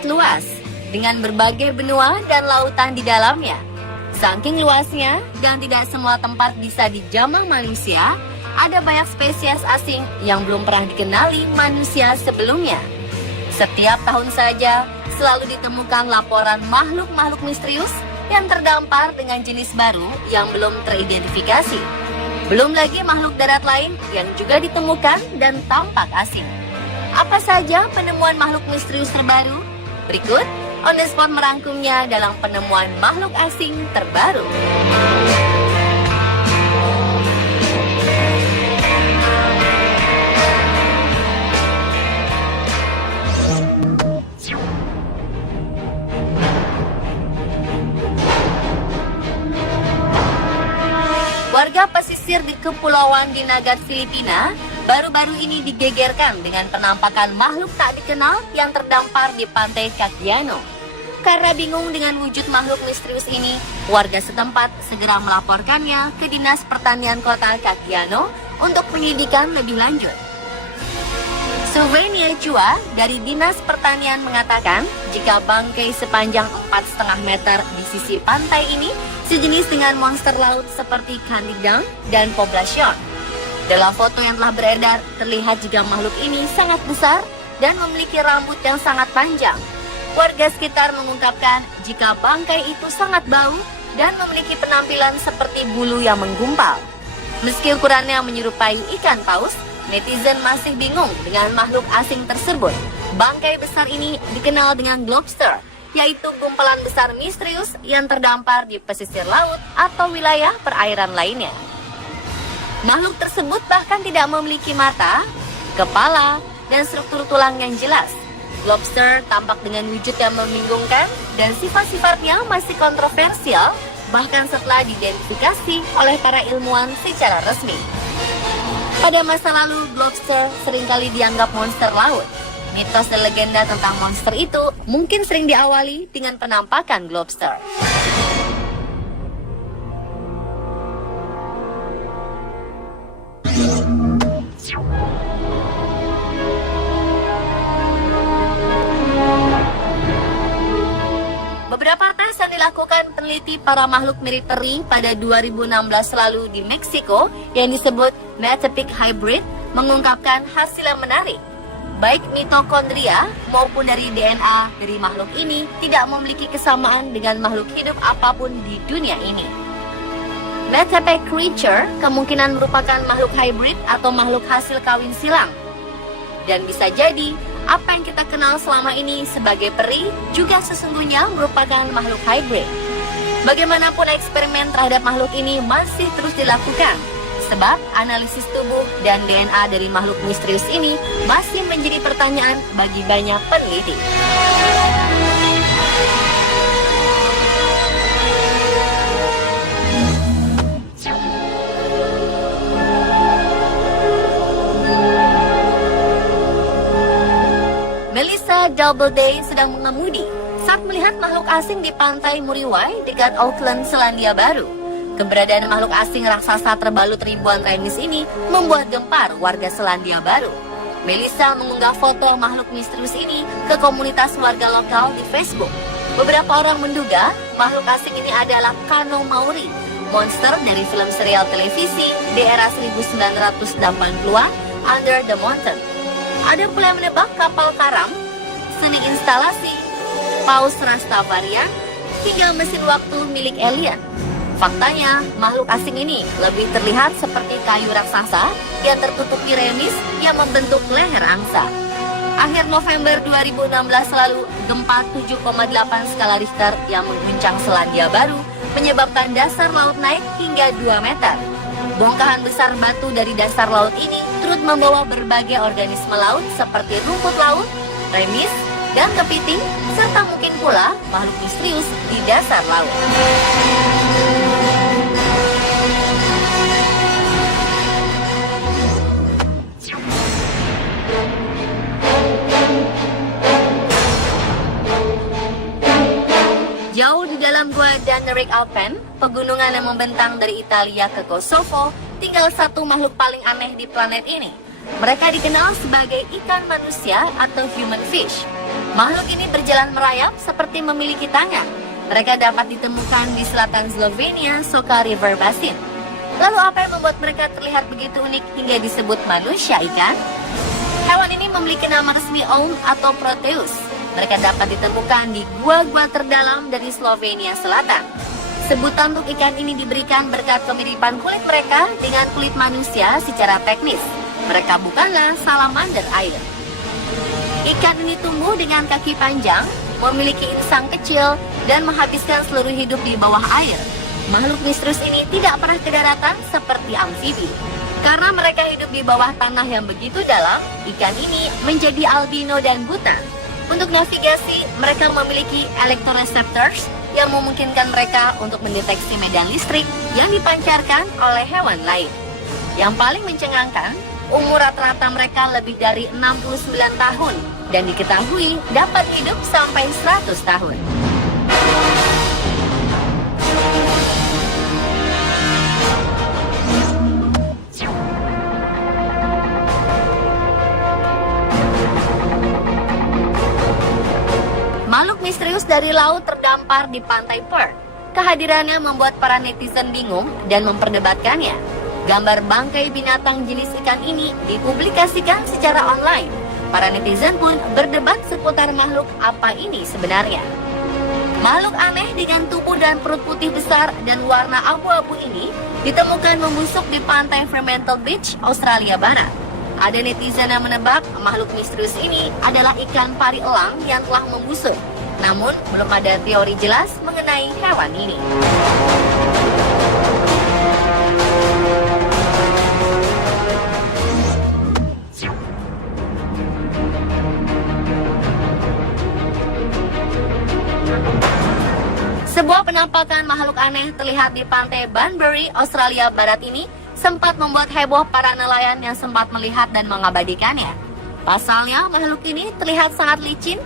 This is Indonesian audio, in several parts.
sangat luas, dengan berbagai benua dan lautan di dalamnya. Saking luasnya dan tidak semua tempat bisa dijamah manusia, ada banyak spesies asing yang belum pernah dikenali manusia sebelumnya. Setiap tahun saja, selalu ditemukan laporan makhluk-makhluk misterius yang terdampar dengan jenis baru yang belum teridentifikasi. Belum lagi makhluk darat lain yang juga ditemukan dan tampak asing. Apa saja penemuan makhluk misterius terbaru? Berikut On The Spot merangkumnya dalam penemuan makhluk asing terbaru. Warga pesisir di Kepulauan Dinagat, Filipina, baru-baru ini digegerkan dengan penampakan makhluk tak dikenal yang terdampar di pantai Cagdiano. Karena bingung dengan wujud makhluk misterius ini, warga setempat segera melaporkannya ke Dinas Pertanian Kota Cagdiano untuk penyelidikan lebih lanjut. Sylvania Chua dari Dinas Pertanian mengatakan jika bangkai sepanjang 4,5 meter di sisi pantai ini sejenis dengan monster laut seperti Candidan dan Poblacion. Dalam foto yang telah beredar, terlihat jika makhluk ini sangat besar dan memiliki rambut yang sangat panjang. Warga sekitar mengungkapkan jika bangkai itu sangat bau dan memiliki penampilan seperti bulu yang menggumpal. Meski ukurannya menyerupai ikan paus, netizen masih bingung dengan makhluk asing tersebut. Bangkai besar ini dikenal dengan globster, yaitu gumpalan besar misterius yang terdampar di pesisir laut atau wilayah perairan lainnya. Makhluk tersebut bahkan tidak memiliki mata, kepala, dan struktur tulang yang jelas. Lobster tampak dengan wujud yang membingungkan dan sifat-sifatnya masih kontroversial bahkan setelah diidentifikasi oleh para ilmuwan secara resmi. Pada masa lalu, lobster seringkali dianggap monster laut. Mitos dan legenda tentang monster itu mungkin sering diawali dengan penampakan lobster. Beberapa tes yang dilakukan peneliti para makhluk mirip peri pada 2016 lalu di Meksiko yang disebut Metapic Hybrid mengungkapkan hasil yang menarik. Baik mitokondria maupun dari DNA dari makhluk ini tidak memiliki kesamaan dengan makhluk hidup apapun di dunia ini. Metapic creature kemungkinan merupakan makhluk hybrid atau makhluk hasil kawin silang. Dan bisa jadi apa yang kita kenal selama ini sebagai peri juga sesungguhnya merupakan makhluk hybrid. Bagaimanapun eksperimen terhadap makhluk ini masih terus dilakukan, sebab analisis tubuh dan DNA dari makhluk misterius ini masih menjadi pertanyaan bagi banyak peneliti. Melissa Doubleday sedang mengemudi saat melihat makhluk asing di pantai Muriwai dekat Auckland, Selandia Baru. Keberadaan makhluk asing raksasa terbalut ribuan remis ini membuat gempar warga Selandia Baru. Melissa mengunggah foto makhluk misterius ini ke komunitas warga lokal di Facebook. Beberapa orang menduga makhluk asing ini adalah Kano Maori, monster dari film serial televisi di era 1980-an Under the Mountain. Ada pula yang menebak kapal karam, seni instalasi, paus Rastafarian, hingga mesin waktu milik alien. Faktanya, makhluk asing ini lebih terlihat seperti kayu raksasa yang tertutupi remis yang membentuk leher angsa. Akhir November 2016 lalu, gempa 7,8 skala Richter yang mengguncang Selandia Baru menyebabkan dasar laut naik hingga 2 meter. Bongkahan besar batu dari dasar laut ini turut membawa berbagai organisme laut seperti rumput laut, remis, dan kepiting, serta mungkin pula makhluk misterius di dasar laut. Jauh di dalam gua Dannerik Alpen, pegunungan yang membentang dari Italia ke Kosovo, tinggal satu makhluk paling aneh di planet ini. Mereka dikenal sebagai ikan manusia atau human fish. Makhluk ini berjalan merayap seperti memiliki tangan. Mereka dapat ditemukan di selatan Slovenia, Soka River Basin. Lalu apa yang membuat mereka terlihat begitu unik hingga disebut manusia ikan? Hewan ini memiliki nama resmi Oum atau Proteus. Mereka dapat ditemukan di gua-gua terdalam dari Slovenia Selatan. Sebutan untuk ikan ini diberikan berkat kemiripan kulit mereka dengan kulit manusia secara teknis. Mereka bukanlah salamander air. Ikan ini tumbuh dengan kaki panjang, memiliki insang kecil, dan menghabiskan seluruh hidup di bawah air. Makhluk misterius ini tidak pernah ke daratan seperti amfibi. Karena mereka hidup di bawah tanah yang begitu dalam, ikan ini menjadi albino dan buta. Untuk navigasi, mereka memiliki electroreceptors yang memungkinkan mereka untuk mendeteksi medan listrik yang dipancarkan oleh hewan lain. Yang paling mencengangkan, umur rata-rata mereka lebih dari 69 tahun dan diketahui dapat hidup sampai 100 tahun. Makhluk misterius dari laut terdampar di pantai Perth. Kehadirannya membuat para netizen bingung dan memperdebatkannya. Gambar bangkai binatang jenis ikan ini dipublikasikan secara online. Para netizen pun berdebat seputar makhluk apa ini sebenarnya. Makhluk aneh dengan tubuh dan perut putih besar dan warna abu-abu ini ditemukan membusuk di pantai Fremantle Beach, Australia Barat. Ada netizen yang menebak makhluk misterius ini adalah ikan pari elang yang telah membusuk. Namun, belum ada teori jelas mengenai hewan ini. Sebuah penampakan makhluk aneh terlihat di pantai Banbury, Australia Barat ini sempat membuat heboh para nelayan yang sempat melihat dan mengabadikannya. Pasalnya, makhluk ini terlihat sangat licin,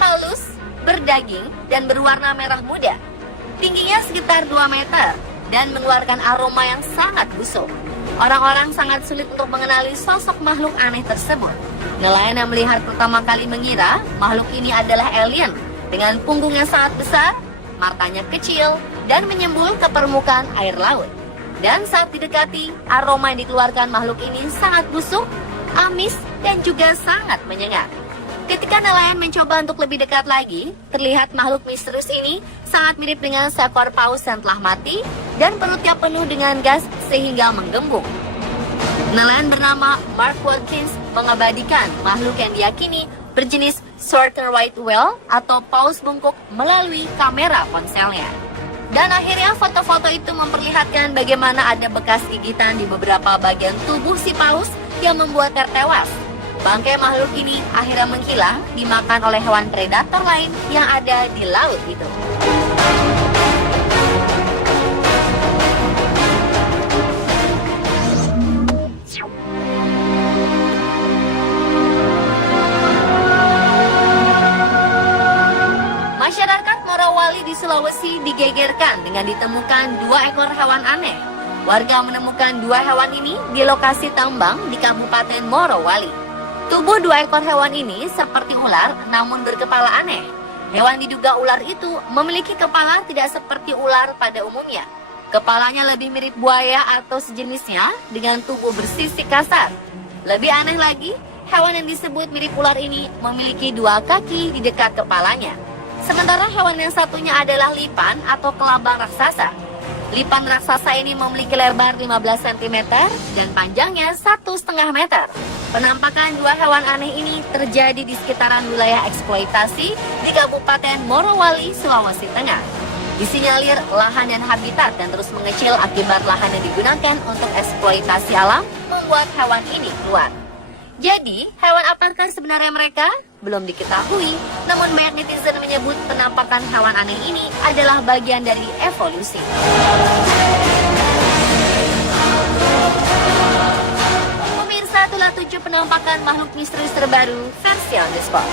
halus, berdaging, dan berwarna merah muda. Tingginya sekitar 2 meter dan mengeluarkan aroma yang sangat busuk. Orang-orang sangat sulit untuk mengenali sosok makhluk aneh tersebut. Nelayan yang melihat pertama kali mengira makhluk ini adalah alien dengan punggung yang sangat besar, matanya kecil, dan menyembul ke permukaan air laut. Dan saat didekati, aroma yang dikeluarkan makhluk ini sangat busuk, amis, dan juga sangat menyengat. Ketika nelayan mencoba untuk lebih dekat lagi, terlihat makhluk misterius ini sangat mirip dengan seekor paus yang telah mati dan perutnya penuh dengan gas sehingga menggembung. Nelayan bernama Mark Watkins mengabadikan makhluk yang diyakini berjenis Shorter White Whale atau paus bungkuk melalui kamera ponselnya. Dan akhirnya foto-foto itu memperlihatkan bagaimana ada bekas gigitan di beberapa bagian tubuh si paus yang membuatnya tewas. Bangkai makhluk ini akhirnya menghilang dimakan oleh hewan predator lain yang ada di laut itu. Masyarakat Morowali di Sulawesi digegerkan dengan ditemukan 2 ekor hewan aneh. Warga menemukan 2 hewan ini di lokasi tambang di Kabupaten Morowali. Tubuh 2 ekor hewan ini seperti ular namun berkepala aneh. Hewan diduga ular itu memiliki kepala tidak seperti ular pada umumnya. Kepalanya lebih mirip buaya atau sejenisnya dengan tubuh bersisik kasar. Lebih aneh lagi, hewan yang disebut mirip ular ini memiliki 2 kaki di dekat kepalanya. Sementara hewan yang satunya adalah lipan atau kelabang raksasa. Lipan raksasa ini memiliki lebar 15 cm dan panjangnya 1,5 meter. Penampakan 2 hewan aneh ini terjadi di sekitaran wilayah eksploitasi di Kabupaten Morowali, Sulawesi Tengah. Disinyalir lahan dan habitat dan terus mengecil akibat lahan yang digunakan untuk eksploitasi alam membuat hewan ini keluar. Jadi, hewan apakah sebenarnya mereka? Belum diketahui, namun banyak netizen menyebut penampakan hewan aneh ini adalah bagian dari evolusi. Pemirsa, itulah 7 penampakan makhluk misterius terbaru versi on the spot.